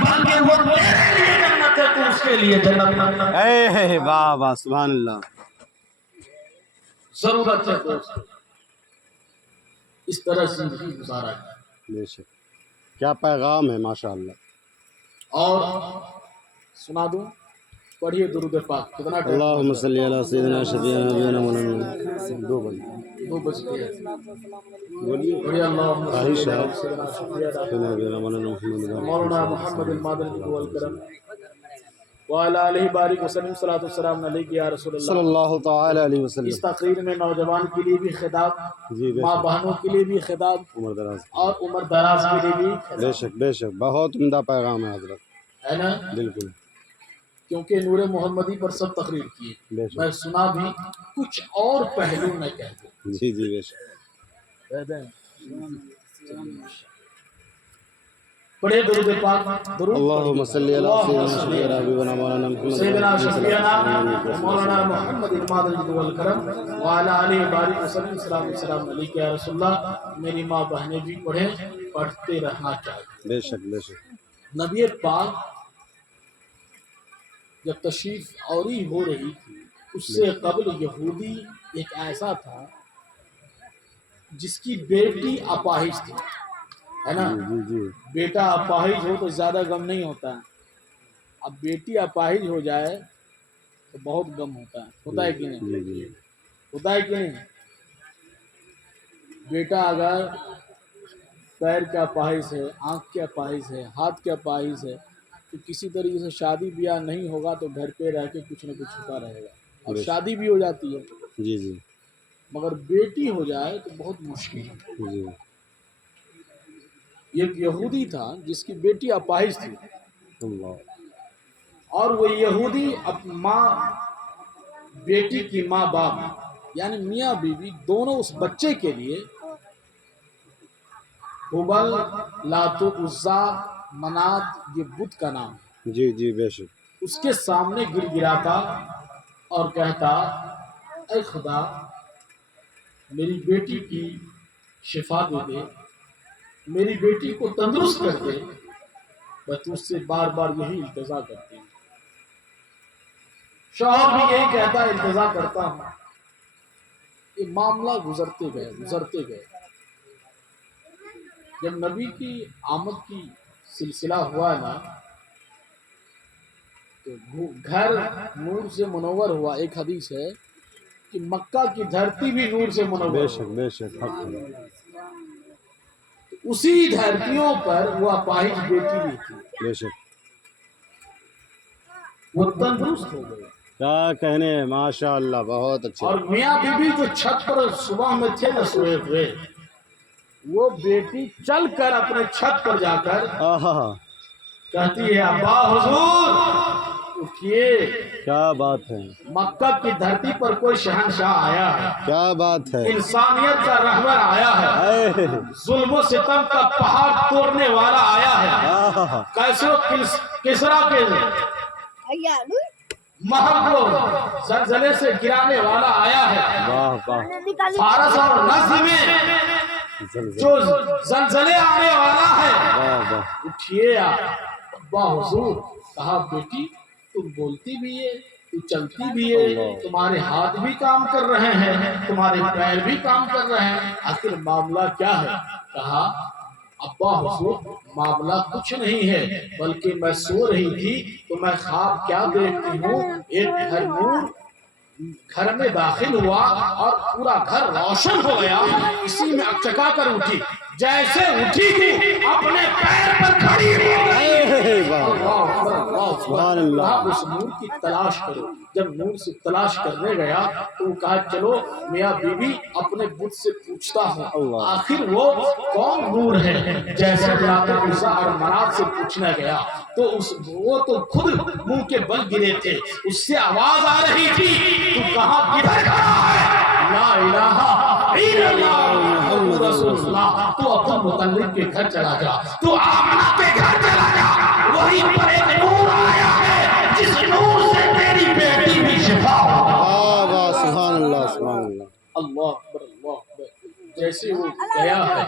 بلکہ وہ تیرے لیے جنت ہے، تو اس کے لیے جنت نہ۔ اے واہ واہ سبحان اللہ. ضرورت ہے دوست اس طرح زندگی گزارا جائے۔ بے شک کیا پیغام ہے ماشاء اللہ. اور سنا دوں، پڑھیے درود پاک. کتنا ٹائم؟ اللہم صلی علی سیدنا شفیعنا نبینا مولانا. 2 بجے 2 بج گئے. بولیے. پڑھیے اللہم خواہش صلی ہے علی سیدنا شفیعنا نبینا مولانا محمد مولانا محمد المادن والکرم وعلی آلہ بارک وسلم. صلاۃ والسلام علیک یا رسول صلی اللہ. اللہ تعالی علیہ اس وسلم. تقریر میں نوجوان کے لیے بھی خطاب، جی بے ماں شک بہنوں کے لیے بھی خطاب، عمر دراز. اور عمر دراز کے لیے بھی بے خطاب شک بے شک بہت عمدہ پیغام ہے حضرت. ہے نا، بالکل کیونکہ نور محمدی پر سب تقریر کیے. بے شک. میں سنا بھی کچھ اور پہلو میں کہہ دوں. جی جی بے شک. کہہ دیں. پڑھے درود پاک. درود اللہم صلی علی سیدنا شفیعنا نبینا مولانا محمد سیدنا شفیعنا مولانا محمد المادن والکرم وعلی آلہ بارک وسلم. صلاۃ والسلام علیک یا رسول اللہ. میری ماں بہنیں بھی پڑھیں، پڑھتے رہنا چاہیے. بے شک بے شک. نبی پاک جب تشریف آوری ہو رہی تھی، اس سے قبل یہودی ایک ایسا تھا جس کی بیٹی اپاہج تھی، ہے نا. جی جی بیٹا اپاہج ہو تو زیادہ غم نہیں ہوتا ہے، اب بیٹی اپاہج ہو جائے تو بہت غم ہوتا ہے. ہوتا ہے کہ نہیں؟ جی جی. ہوتا ہے کہ نہیں؟ بیٹا اگر پیر کا اپاہج ہے، آنکھ کا اپاہج ہے، ہاتھ کا اپاہج ہے، تو کسی طریقے سے شادی بیاہ نہیں ہوگا تو گھر پہ رہ کے کچھ نہ کچھ ہوتا رہے گا، اور شادی بھی ہو جاتی ہے. جی جی مگر بیٹی ہو جائے تو بہت مشکل ہے. جی. ایک یہودی تھا جس کی بیٹی اپاہج تھی، اللہ. اور وہ یہودی بیٹی کی ماں باپ یعنی میاں بیوی دونوں اس بچے کے لیے ہبل، لات و عزا، منات، یہ بت کا نام ہے، جی جی بے شک. اس کے سامنے گر گراتا اور کہتا اے خدا میری بیٹی کی شفا دے دے، میری بیٹی کو تندرست کر دے. میں تجھ سے بار بار یہی التجا کرتی ہوں. شوہر بھی یہی کہتا ہے التجا کرتا ہوں. یہ معاملہ گزرتے گئے. جب نبی کی آمد کی سلسلہ ہوا نا تو گھر نور سے منور ہوا. ایک حدیث ہے کہ مکہ کی دھرتی بھی نور سے منور بے ہوا. شک بے شک. حق ہے. اسی دھرتیوں پر وہ اپاہج بیٹی بھی تھی، بے شک. وہ تندرست ہو گئی. کیا کہنے ہیں ماشاء اللہ. بہت اچھا. اور میاں بیوی جو چھت پر صبح میں تھے نہ سوئے ہوئے، وہ بیٹی چل کر اپنے چھت پر جا کر آہا کہتی ہے ابا حضور اٹھئے، کیا بات ہے. مکہ کی دھرتی پر کوئی شہنشاہ آیا ہے، کیا بات ہے. انسانیت کا رہبر آیا ہے، اے ظلم و ستم کا پہاڑ توڑنے والا آیا ہے، آہا کیسر و کسرا کے محل کو زلزلے سے گرانے والا آیا ہے، واہ واہ. فارس اور نجد میں زلزلہ. جو زلزلے آنے والا ہے. واہ واہ. اٹھئے ابا حضور. کہا بیٹی تم بولتی بھی ہے، تو چلتی بھی ہے، تمہارے ہاتھ بھی کام کر رہے ہیں، تمہارے پیر بھی کام کر رہے ہیں، آخر معاملہ کیا ہے؟ کہا ابا حضور معاملہ کچھ نہیں ہے، بلکہ میں سو رہی تھی تو میں خواب کیا دیکھتی ہوں، ایک گھر میں داخل ہوا اور پورا گھر روشن ہو گیا. اسی میں اکچکا کر اٹھی، جیسے اٹھی تھی اپنے پیر پر کھڑی ہو گئی. سبحان اللہ. کہا اس نور کی تلاش کرو. جب نور سے تلاش کرنے گیا تو کہا چلو میاں بیوی اپنے بت سے پوچھتا ہوں آخر وہ کون نور ہے. جیسے لات و عزا اور منات سے پوچھنے گیا تو وہ تو خود منہ کے بل گرے تھے. اس سے آواز آ رہی تھی تو کہاں کدھر کھڑا ہے؟ لا الہ الا اللہ محمد رسول اللہ. تو عبد المطلب کے گھر چلا جا، تو آمنہ کے گھر چلا جا، وہی پر ایک نور آیا ہے جس نور سے تیری بیٹی بھی شفا ہو. واہ واہ. سبحان اللہ سبحان اللہ. اللہ اکبر اللہ اکبر. جیسے وہ گیا ہے،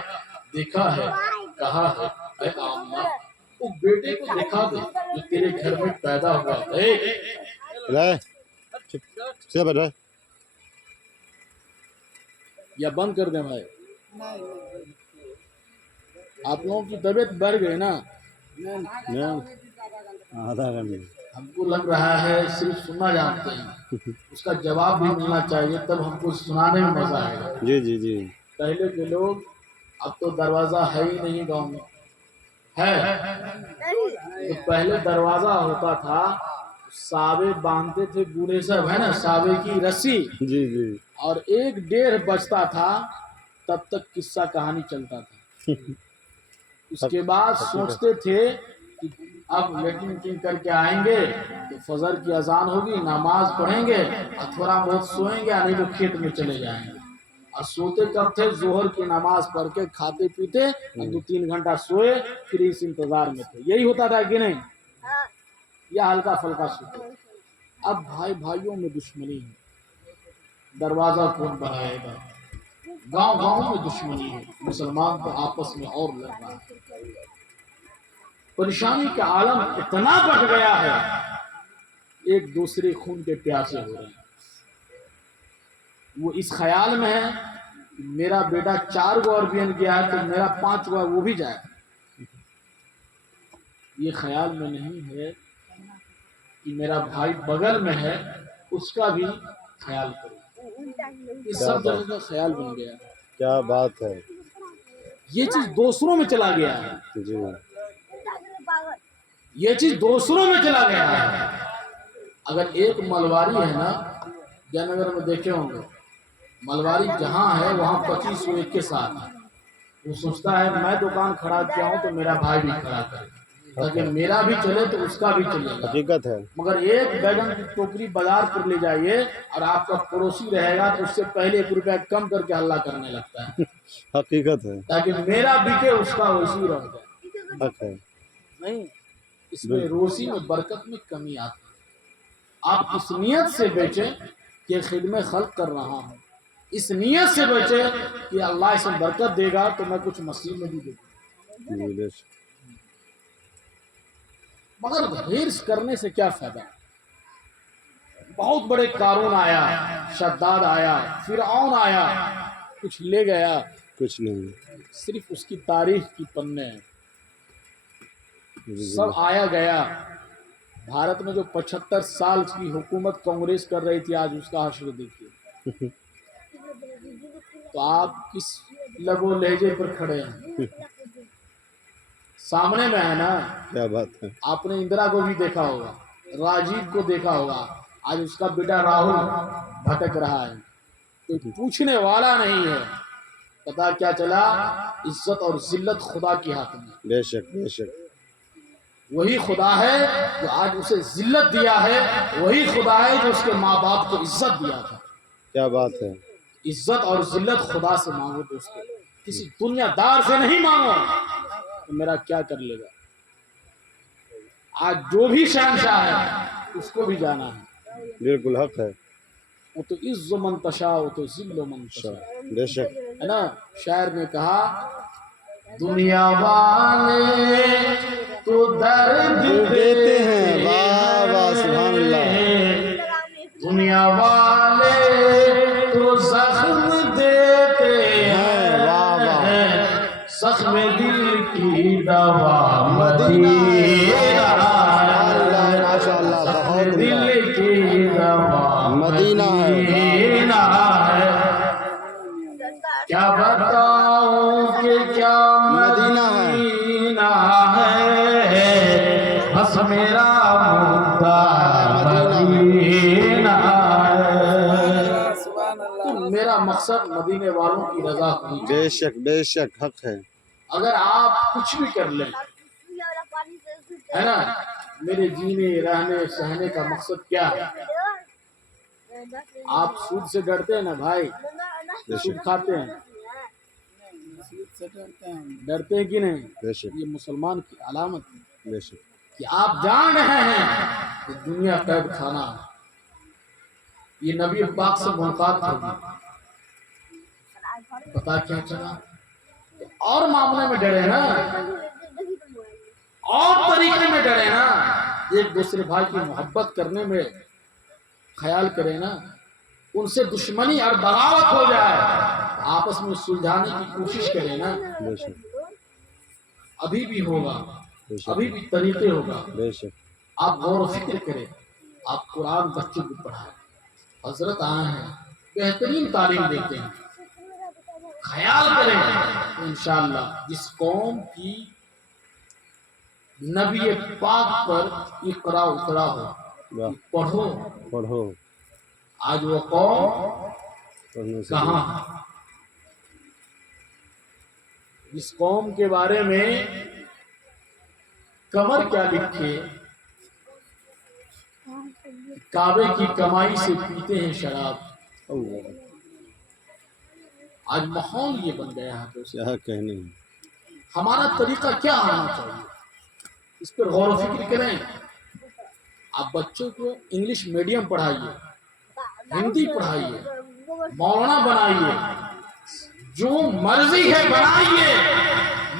دیکھا ہے، کہا ہے اے آمنہ اس بیٹے کو دکھا دے جو تیرے گھر میں پیدا ہوا ہے. رہے سیدھا بیٹھ رہے. یا بند کر دیں بھائی. آپ لوگوں کی طبیعت بڑھ گئی نا. آدھا گھنٹہ. ہم کو لگ رہا ہے صرف سننا جانتے ہیں, اس کا جواب بھی ملنا چاہیے, تب ہم کو سنانے میں مزہ آئے گا. جی جی جی. پہلے کے لوگ, اب تو دروازہ ہے ہی نہیں گاؤں میں, ہے تو پہلے دروازہ ہوتا تھا, ساوے باندھتے تھے بوڑھے صاحب, ہے نا, ساوے کی رسی, جی جی. اور 1-1.5 بجتا تھا, تب تک قصہ کہانی چلتا تھا. اس کے بعد سوچتے تھے کہ اب لیٹرین کر کے آئیں گے تو فجر کی اذان ہوگی, نماز پڑھیں گے اور تھوڑا بہت سوئیں گے, نہیں تو کھیت میں چلے جائیں گے. اور سوتے کب تھے؟ ظہر کی نماز پڑھ کے کھاتے پیتے 2-3 گھنٹہ سوئے, پھر اس انتظار میں تھے. یہی ہوتا تھا کہ نہیں؟ یا ہلکا پھلکا سوتے. اب بھائی بھائیوں میں دشمنی ہے, دروازہ کون بنائے گا؟ گاؤں گاؤں میں دشمنی ہے, مسلمان تو آپس میں اور لڑ رہا ہے. پریشانی کا عالم اتنا بڑھ گیا ہے, ایک دوسرے خون کے پیاسے ہو رہے ہیں. وہ اس خیال میں ہے کہ میرا بیٹا 4 گو عربین گیا ہے تو میرا 5 گو وہ بھی جائے. یہ خیال میں نہیں ہے کہ میرا بھائی بغل میں ہے, اس کا بھی خیال کرو. یہ سب جگہ کا خیال بن گیا. کیا بات ہے. یہ چیز دوسروں میں چلا گیا ہے. جی. یہ چیز دوسروں میں چلا گیا ہے. اگر ایک ملواری ہے نا, جے نگر میں دیکھے ہوں گے, ملواری جہاں ہے وہاں 25 ایک کے ساتھ ہے. وہ سوچتا ہے میں دکان کھڑا کیا ہوں تو میرا بھائی بھی کھڑا کرے, تاکہ میرا بھی چلے تو اس کا بھی چلے گا. حقیقت ہے. مگر ایک بیگن کی ٹوکری بازار پر لے جائیے اور آپ کا پڑوسی رہے گا تو اس سے پہلے 1 روپیہ کم کر کے ہلہ کرنے لگتا ہے, حقیقت ہے. تاکہ میرا بکے اس کا ویسی رہ جائے. حق ہے. نہیں, اس میں روزی میں برکت میں کمی آتی ہے. آپ اس نیت سے بیچیں کہ خدمت خلق کر رہا ہوں, اس نیت سے بیچیں کہ اللہ اس میں برکت دے گا تو میں کچھ مسیح میں بھی دے گا. مگر حرص کرنے سے کیا فائدہ؟ بہت بڑے قارون آیا, شداد آیا, فرعون آیا, کچھ لے گیا؟ کچھ نہیں. صرف اس کی تاریخ کی پنے ہیں. سب آیا گیا. بھارت میں جو 75 سال کی حکومت کانگریس کر رہی تھی, آج اس کا حشر دیکھیے. تو آپ کس لب و لہجے پر کھڑے ہیں؟ سامنے میں ہے نا. کیا بات ہے. آپ نے اندرا کو بھی دیکھا ہوگا, راجیو کو دیکھا ہوگا, آج اس کا بیٹا راہل بھٹک رہا ہے. کوئی پوچھنے والا نہیں ہے. پتا کیا چلا؟ عزت اور ذلت خدا کے ہاتھ میں. بے شک بے شک. وہی خدا ہے جو آج اسے ذلت دیا ہے, وہی خدا ہے جو اس کے ماں باپ کو عزت دیا تھا. کیا بات ہے. عزت اور ذلت خدا سے مانگو دوستو, کسی دنیا دار سے نہیں مانگو. تو میرا کیا کر لے گا؟ آج جو بھی شہنشاہ ہے اس کو بھی جانا ہے. بالکل حق ہے. وہ تو عز من تشاء, وہ تو ذل من تشاء. بے شک. ہے نا, شاعر نے کہا دنیا والے تو درد دیتے ہیں. واہ واہ سبحان اللہ. دنیا والے تو زخم دیتے ہیں. واہ واہ. زخم دل کی دوا مدینہ, ماشاء اللہ. بہت دل کی دوا مدینہ ہے. کیا بتاؤں کہ کیا مدینہ ہے, بس میرا مدعا مدینہ ہے. میرا مقصد مدینے والوں کی رضا ہوئی. بے شک بے شک. حق ہے. اگر آپ کچھ بھی کر لیں, ہے نا, میرے جینے رہنے سہنے کا مقصد کیا ہے؟ آپ سود سے ڈرتے ہیں نا بھائی, سود کھاتے ہیں, ڈرتے ہیں کہ نہیں؟ بے شک یہ مسلمان کی علامت ہے بے شک. کہ آپ جان رہے ہیں کہ دنیا قید کھانا ہے. یہ نبی پاک سے ملاقات ہوگی, پتا کیا چلا؟ اور معاملے میں ڈرے نا, اور طریقے میں ڈرے نا، ایک دوسرے بھائی کی محبت کرنے میں خیال کرے نا، ان سے دشمنی اور بغاوت ہو جائے آپس میں سلجھانے کی کوشش کرے نا، بے شک ابھی بھی ہوگا، بے شک ابھی بھی طریقے ہوگا۔ بے شک آپ غور و فکر کریں، آپ قرآن بچوں کو پڑھائیں، حضرت آئے ہیں بہترین تعلیم دیتے ہیں، خیال کریں تو انشاءاللہ جس قوم کی نبی پاک پر اقرا اترا ہو واہ پڑھو، پڑھو آج وہ قوم پڑھنے سے کہاں ہے؟ جس قوم کے بارے میں قمر کیا لکھے، کعبے کی کمائی سے پیتے ہیں شراب۔ اللہ آج ماحول یہ بن گیا ہے دوست، کیا کہنے ہمارا طریقہ کیا آنا چاہیے، اس پر غور و فکر کریں۔ آپ بچوں کو انگلش میڈیم پڑھائیے، ہندی پڑھائیے، مولانا بنائیے، جو مرضی ہے بنائیے،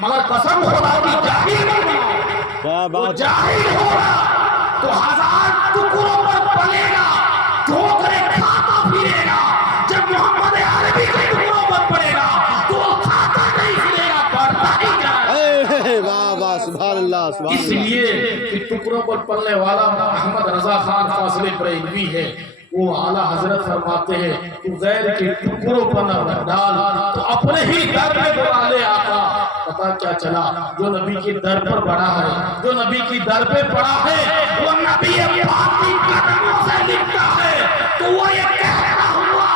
مگر قسم خدا کی جاہل مت بناؤ۔ کیا وہ بات جاہل ہوگا تو ہزار ٹکڑوں پر پلے گا، ٹھوکرے کھاتا پھرے گا۔ جب محمد عربی کے ٹکڑوں پر پڑے گا تو وہ کھاتا نہیں پھرے گا، پڑھتا ہی جائے گا۔ واہ واہ سبحان اللہ سبحان اس اللہ لیے کہ ٹکڑوں پر پلنے والا احمد رضا خان فاضل بریلوی ہے، وہ اعلیٰ حضرت فرماتے ہیں تو غیر کے ٹکڑوں پر نہ ڈال تو اپنے ہی در پہ بنا لے آقا۔ پتہ کیا چلا، جو نبی کی در پر بڑا ہے، جو نبی کی در پہ پڑا ہے، وہ نبی پاک کی قدموں سے لکھتا ہے، تو وہ یہ کہتا ہوا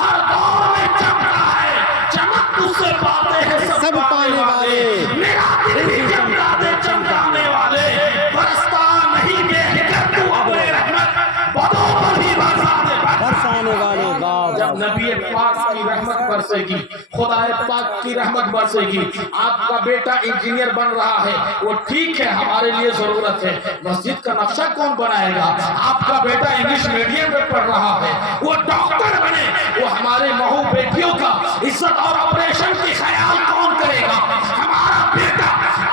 ہر دور میں چمکا ہے، چمک تجھ سے پاتے ہیں سب پانے والے، میرا دل بھی چمکا دے چمکانے والے، برستا نہیں دیکھ کر تو اپنے رحمت بدوں پر ہی برسا دے۔ برسانے والے واہ جب نبی پاک کی رحمت برسے گی، خدا پاک کی رحمت برسے گی، آپ کا بیٹا انجینئر بن رہا ہے، وہ ٹھیک ہے، ہمارے لیے ضرورت ہے، مسجد کا نقشہ کون بنائے گا؟ آپ کا بیٹا انگلش میڈیم میں پڑھ رہا ہے، وہ ڈاکٹر بنے، وہ ہمارے بہو بیٹیوں کا عزت اور آپریشن کی خیال کون کرے گا؟ ہمارا بیٹا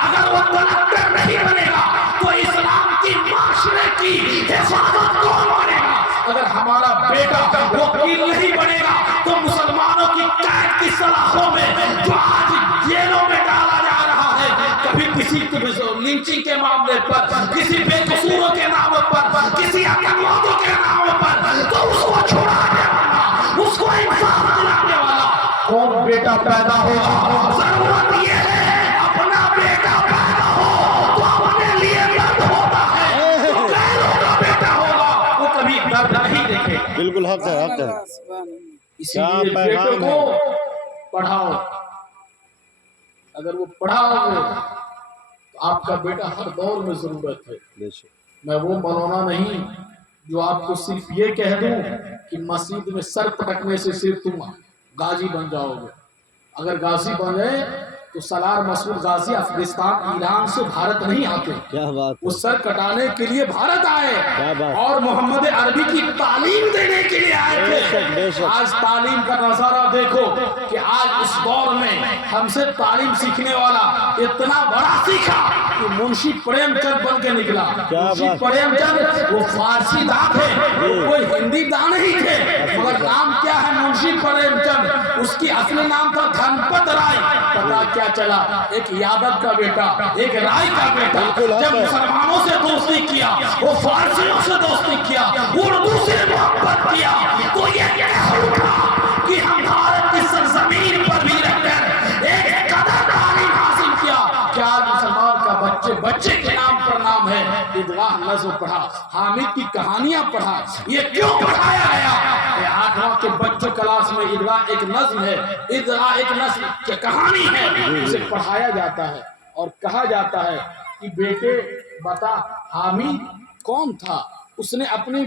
اگر وہ کلکٹر نہیں بنے گا تو اسلام کی معاشرے کی حفاظت کون کرے گا؟ اگر ہمارا بیٹا وکیل نہیں بنے گا تو مسلمانوں کی قید کی سلاخوں میں جو آج جیلوں میں ڈالا جا رہا ہے، کبھی کسی لنچنگ کے معاملے پر، کسی بے قصوروں کے نام پر، کسی آتنکوادوں کے نام پر، تو اس کو چھڑانے والا، اس کو انصاف دلانے والا کون بیٹا پیدا ہوگا؟ ضرورت یہ ہے اپنا بیٹا پیدا ہو تو اپنے لیے درد ہوتا ہے، تو غیروں کا بیٹا ہوگا وہ کبھی درد نہیں دیکھے۔ بالکل حق ہے حق ہے اسی لیے بیٹوں کو پڑھاؤ، اگر وہ پڑھاؤ گے تو آپ کا بیٹا ہر دور میں ضرورت ہے۔ بے شک میں وہ مولانا نہیں جو آپ کو صرف یہ کہہ دوں کہ مسجد میں سر پٹکنے سے صرف تم غازی بن جاؤ گے۔ اگر غازی بن گئے تو سالار مسعود غازی افغانستان ایران سے بھارت نہیں آتے، کیا بات وہ سر کٹانے کے لیے بھارت کیا آئے بات اور محمد عربی کی تعلیم دینے کے لیے آئے بے شک، بے تھے۔ شک۔ آج تعلیم کا نظارہ دیکھو کہ آج اس دور میں ہم سے تعلیم سیکھنے والا اتنا بڑا سیکھا کہ منشی پریم چند بن کے نکلا۔ کیا منشی بات۔ پریم چند وہ فارسی داں تھے، وہ کوئی ہندی داں نہیں تھے، مگر نام کیا ہے منشی پریم چند، اس کی اصلی نام تھا دھنپت رائے۔ پتا کیا چلا، ایک یادو کا بیٹا، ایک رائے کا بیٹا، جب مسلمانوں سے دوستی کیا، وہ فارسیوں سے دوستی کیا، اردو سے محبت کیا، تو یہ کہہ اٹھا کہ ہم بھارت کی سرزمین پر بھی رہ کر ایک قدر تعلیم حاصل کیا۔ کیا مسلمان کا بچے کے نام پر نام ہے، ادغاہ نظم پڑھا، حامد کی کہانیاں پڑھا۔ یہ کیوں پڑھایا گیا؟ کہ آٹھواں کے بچوں کلاس میں ادغاہ ایک نظم ہے، ادغاہ ایک نظم کی کہانی ہے، اسے پڑھایا جاتا ہے اور کہا جاتا ہے کہ بیٹے بتا حامد کون تھا، اس نے اپنی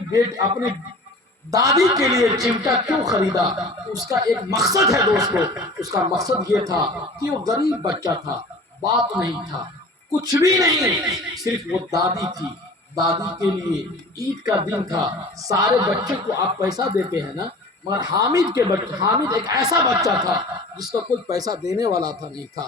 دادی کے لیے چمٹا کیوں خریدا؟ اس کا ایک مقصد ہے دوستو، اس کا مقصد یہ تھا کہ وہ غریب بچہ تھا، باپ نہیں تھا، کچھ بھی نہیں، صرف وہ دادی تھی، دادی کے لیے عید کا دن تھا، سارے بچوں کو آپ پیسہ دیتے ہیں نا، مگر حامد ایک ایسا بچہ تھا جس کا کوئی پیسہ دینے والا تھا نہیں تھا،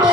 2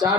4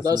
10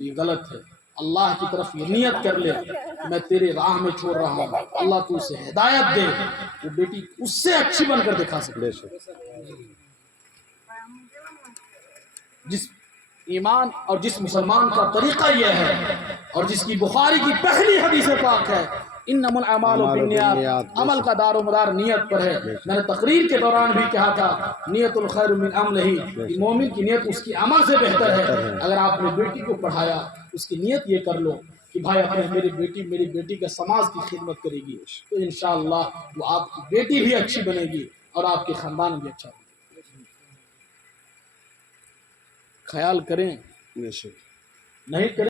تو یہ غلط ہے. اللہ کی طرف یہ نیت کر لے میں تیرے راہ میں چھوڑ رہا ہوں, اللہ تو اسے ہدایت دے, وہ بیٹی اس سے اچھی بن کر دکھا سکے. بے شک جس ایمان اور جس مسلمان کا طریقہ یہ ہے اور جس کی بخاری کی پہلی حدیث پاک ہے انما الاعمال بالنیات, عمل کا دار و مدار نیت پر ہے. میں نے تقریر کے دوران بھی کہا تھا نیت الخیر من عملہ, مومن کی نیت اس کی عمل سے بہتر ہے. اگر آپ نے بیٹی کو پڑھایا اس کی نیت یہ کر لو کہ بھائی اپنے میری بیٹی کا سماج کی خدمت کرے گی, تو انشاءاللہ وہ آپ کی بیٹی بھی اچھی بنے گی اور آپ کے خاندان بھی اچھا بنے گا. خیال کریں بے شک نہیں کریں